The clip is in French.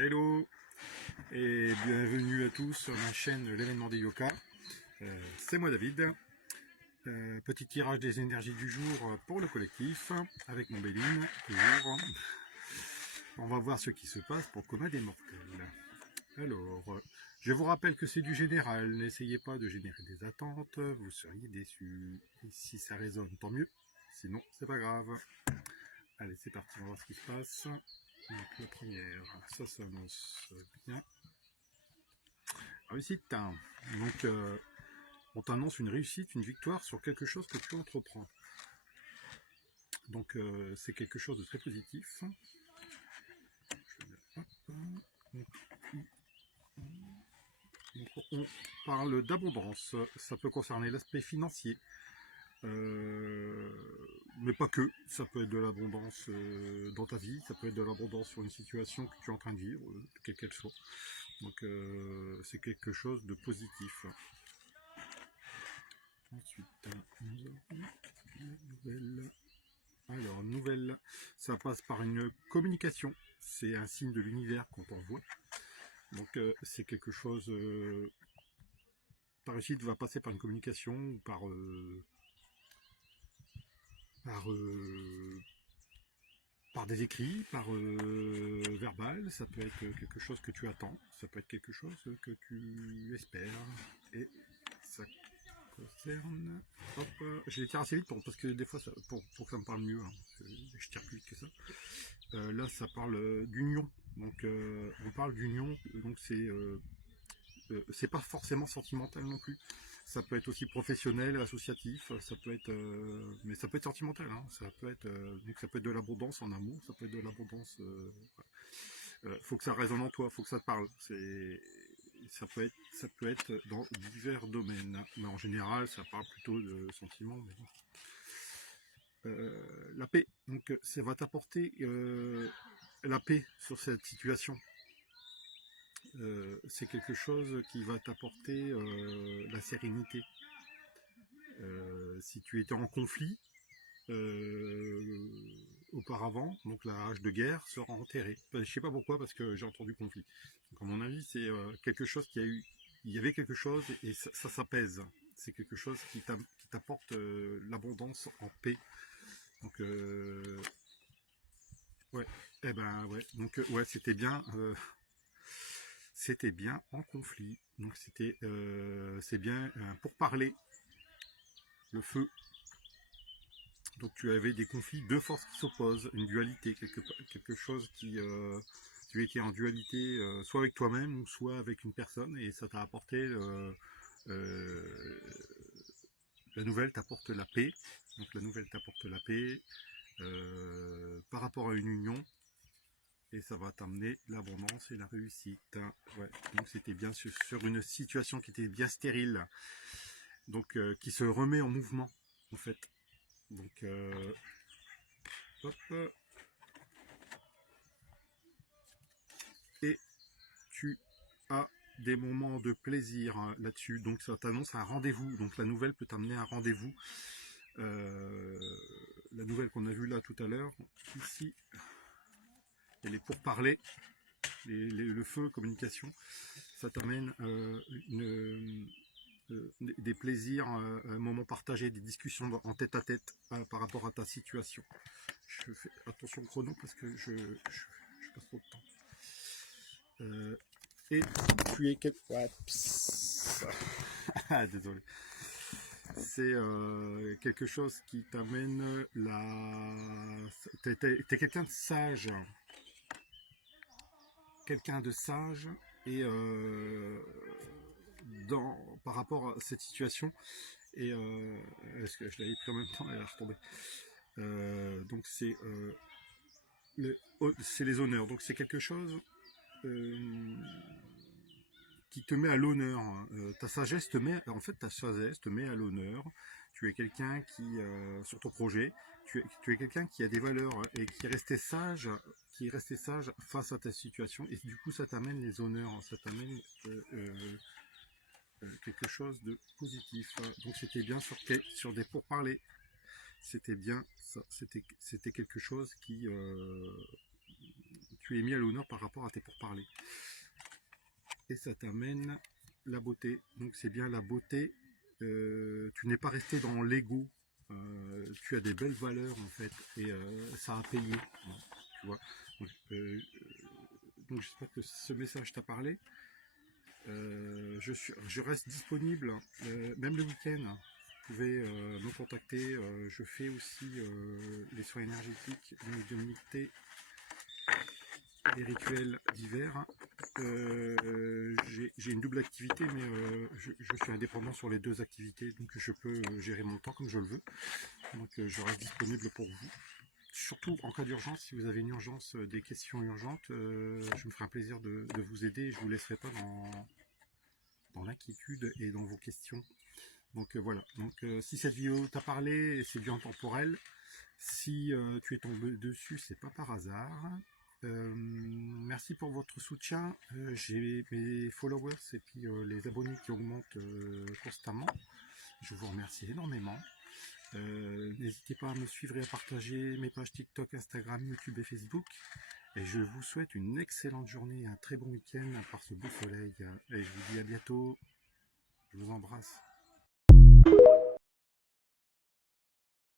Hello et bienvenue à tous sur ma chaîne L'événement des yokas. C'est moi David. Petit tirage des énergies du jour pour le collectif avec mon Béline, toujours. On va voir ce qui se passe pour le commun des mortels. Alors, je vous rappelle que c'est du général, n'essayez pas de générer des attentes, vous seriez déçus. Et si ça résonne, tant mieux, sinon c'est pas grave. Allez, c'est parti, on va voir ce qui se passe. Donc la première, ça s'annonce bien. Réussite. Donc on t'annonce une réussite, une victoire sur quelque chose que tu entreprends. Donc c'est quelque chose de très positif. Donc, on parle d'abondance. Ça peut concerner l'aspect financier. Mais pas que, ça peut être de l'abondance dans ta vie, ça peut être de l'abondance sur une situation que tu es en train de vivre, quelle qu'elle soit. Donc c'est quelque chose de positif. Ensuite, nous avons la nouvelle. Alors, nouvelle, ça passe par une communication. C'est un signe de l'univers qu'on t'envoie. Donc c'est quelque chose. Ta réussite va passer par une communication ou par des écrits, par verbal, ça peut être quelque chose que tu attends, ça peut être quelque chose que tu espères, et ça concerne... Hop, je les tire assez vite parce que des fois, pour que ça me parle mieux, hein, je tire plus vite que ça. Là, ça parle d'union, donc on parle d'union, donc c'est pas forcément sentimental non plus. Ça peut être aussi professionnel, associatif, ça peut être, mais ça peut être sentimental. Hein, ça peut être, donc ça peut être de l'abondance en amour, ça peut être de l'abondance. Faut que ça résonne en toi, faut que ça te parle. Ça peut être dans divers domaines, mais en général, ça parle plutôt de sentiments. Mais bon. La paix, donc ça va t'apporter la paix sur cette situation. C'est quelque chose qui va t'apporter la sérénité. Si tu étais en conflit auparavant, donc la rage de guerre sera enterrée. Je sais pas pourquoi, parce que j'ai entendu conflit. Donc à mon avis, c'est quelque chose qui a eu, il y avait quelque chose et ça s'apaise. C'est quelque chose qui t'apporte l'abondance en paix. Donc ouais, eh ben ouais. Donc ouais, c'était bien. C'était bien en conflit. Donc c'est bien pour parler, le feu. Donc tu avais des conflits, deux forces qui s'opposent, une dualité, quelque chose qui... tu étais en dualité soit avec toi-même ou soit avec une personne et ça t'a apporté... la nouvelle t'apporte la paix. Donc la nouvelle t'apporte la paix par rapport à une union. Et ça va t'amener l'abondance et la réussite. Ouais. Donc c'était bien sur une situation qui était bien stérile. Donc qui se remet en mouvement en fait. Donc hop. Et tu as des moments de plaisir là-dessus. Donc ça t'annonce un rendez-vous. Donc la nouvelle peut t'amener à un rendez-vous. La nouvelle qu'on a vue là tout à l'heure, ici, elle est pour parler. Le feu, communication, ça t'amène des plaisirs, un moment partagé, des discussions en tête à tête par rapport à ta situation. Je fais attention au chrono parce que je passe trop de temps. Et tu es désolé. C'est quelque chose qui t'amène t'es quelqu'un de sage. Quelqu'un de sage et par rapport à cette situation et est-ce que je l'avais pris en même temps, elle est retombée. Donc c'est les honneurs, donc c'est quelque chose qui te met à l'honneur. Ta sagesse te met à l'honneur. Tu es quelqu'un qui, sur ton projet, tu es quelqu'un qui a des valeurs et qui est resté sage, face à ta situation. Et du coup, ça t'amène les honneurs, ça t'amène quelque chose de positif. Donc c'était bien sur des pourparlers. C'était bien ça. C'était quelque chose qui, tu es mis à l'honneur par rapport à tes pourparlers. Et ça t'amène la beauté. Donc c'est bien la beauté. Tu n'es pas resté dans l'ego. Tu as des belles valeurs en fait. Et ça a payé. Tu vois. Donc j'espère que ce message t'a parlé. Je reste disponible, même le week-end. Vous pouvez me contacter. Je fais aussi les soins énergétiques, la médiumnité, les rituels divers. J'ai une double activité, mais je suis indépendant sur les deux activités, donc je peux gérer mon temps comme je le veux. Donc je reste disponible pour vous. Surtout en cas d'urgence, si vous avez une urgence, des questions urgentes, je me ferai un plaisir de vous aider et je ne vous laisserai pas dans l'inquiétude et dans vos questions. Donc voilà, donc si cette vidéo t'a parlé, c'est du intemporel. Si tu es tombé dessus, c'est pas par hasard. Merci pour votre soutien. J'ai mes followers et puis les abonnés qui augmentent constamment. Je vous remercie énormément. N'hésitez pas à me suivre et à partager mes pages TikTok, Instagram, YouTube et Facebook. Et je vous souhaite une excellente journée et un très bon week-end par ce beau soleil. Et je vous dis à bientôt. Je vous embrasse.